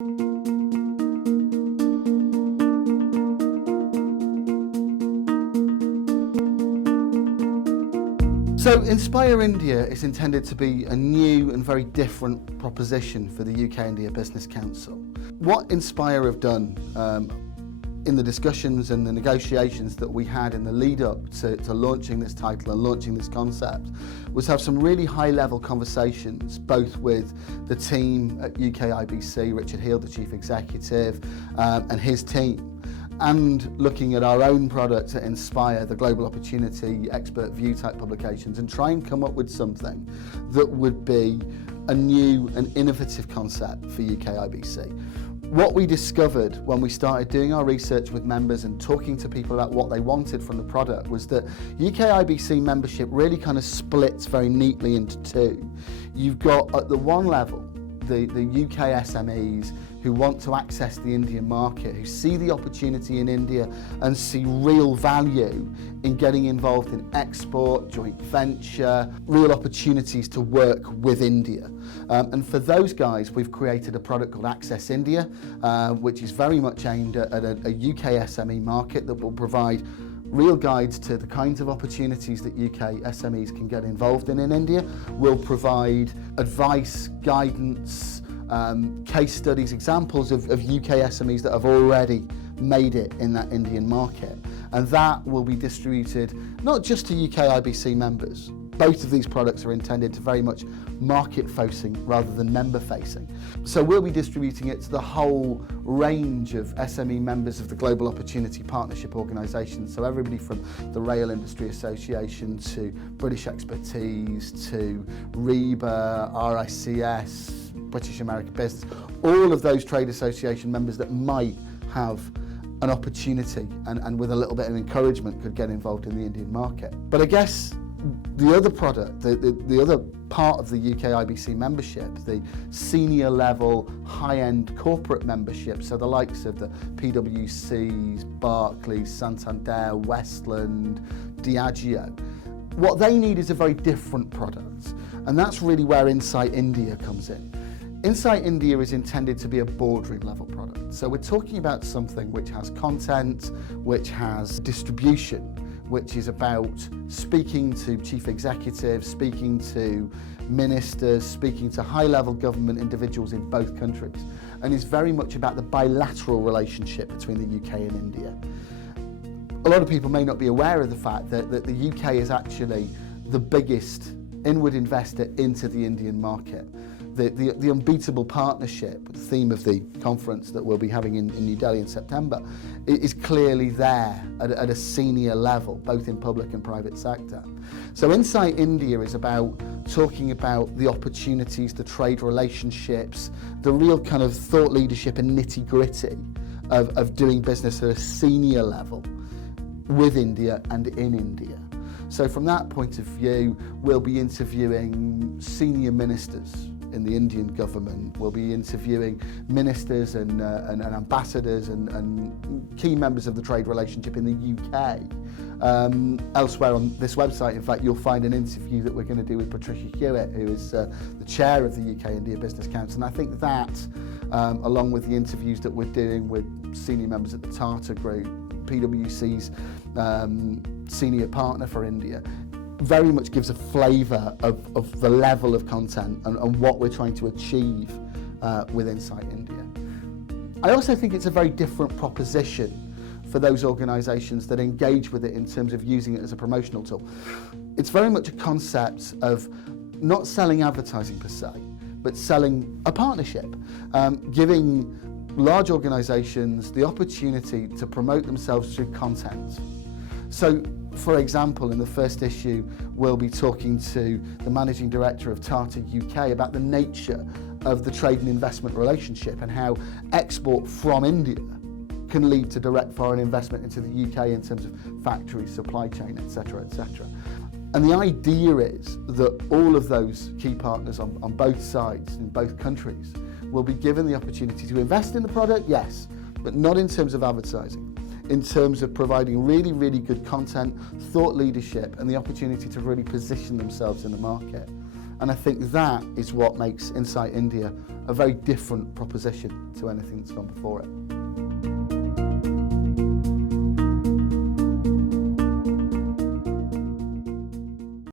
So Inspire India is intended to be a new and very different proposition for the UK India Business Council. What Inspire have done in the discussions and the negotiations that we had in the lead up to launching this title and launching this concept was have some really high level conversations both with the team at UK IBC, Richard Heald, the Chief Executive, and his team, and looking at our own product at Inspire, the Global Opportunity Expert View type publications, and try and come up with something that would be a new and innovative concept for UK IBC. What we discovered when we started doing our research with members and talking to people about what they wanted from the product was that UK IBC membership really kind of splits very neatly into two. You've got at the one level the UK SMEs who want to access the Indian market, who see the opportunity in India and see real value in getting involved in export, joint venture, real opportunities to work with India. And for those guys, we've created a product called Access India, which is very much aimed at a UK SME market that will provide real guides to the kinds of opportunities that UK SMEs can get involved in India. We'll provide advice, guidance, case studies, examples of UK SMEs that have already made it in that Indian market. And that will be distributed not just to UK IBC members. Both of these products are intended to very much market-facing rather than member-facing. So we'll be distributing it to the whole range of SME members of the Global Opportunity Partnership Organisation. So everybody from the Rail Industry Association to British Expertise to REBA, RICS, British American Business, all of those trade association members that might have an opportunity and with a little bit of encouragement could get involved in the Indian market. But I guess the other product, the other part of the UK IBC membership, the senior level, high-end corporate membership, so the likes of the PwCs, Barclays, Santander, Westland, Diageo, what they need is a very different product. And that's really where Insight India comes in. Insight India is intended to be a boardroom level product. So we're talking about something which has content, which has distribution, which is about speaking to chief executives, speaking to ministers, speaking to high-level government individuals in both countries, and is very much about the bilateral relationship between the UK and India. A lot of people may not be aware of the fact that the UK is actually the biggest inward investor into the Indian market. The unbeatable partnership, the theme of the conference that we'll be having in New Delhi in September, is clearly there at a senior level, both in public and private sector. So Insight India is about talking about the opportunities, the trade relationships, the real kind of thought leadership and nitty-gritty of doing business at a senior level with India and in India. So from that point of view, we'll be interviewing senior ministers in the Indian government. We'll be interviewing ministers and ambassadors and key members of the trade relationship in the UK. Elsewhere on this website, in fact, you'll find an interview that we're going to do with Patricia Hewitt, who is the chair of the UK India Business Council. And I think that, along with the interviews that we're doing with senior members at the Tata Group, PwC's senior partner for India, very much gives a flavour of the level of content and what we're trying to achieve with Insight India. I also think it's a very different proposition for those organisations that engage with it in terms of using it as a promotional tool. It's very much a concept of not selling advertising per se, but selling a partnership, giving large organisations the opportunity to promote themselves through content. So, for example, in the first issue, we'll be talking to the Managing Director of Tata UK about the nature of the trade and investment relationship and how export from India can lead to direct foreign investment into the UK in terms of factories, supply chain, etc., etc. And the idea is that all of those key partners on both sides, in both countries, will be given the opportunity to invest in the product, yes, but not in terms of advertising. In terms of providing really, really good content, thought leadership, and the opportunity to really position themselves in the market. And I think that is what makes Insight India a very different proposition to anything that's gone before it.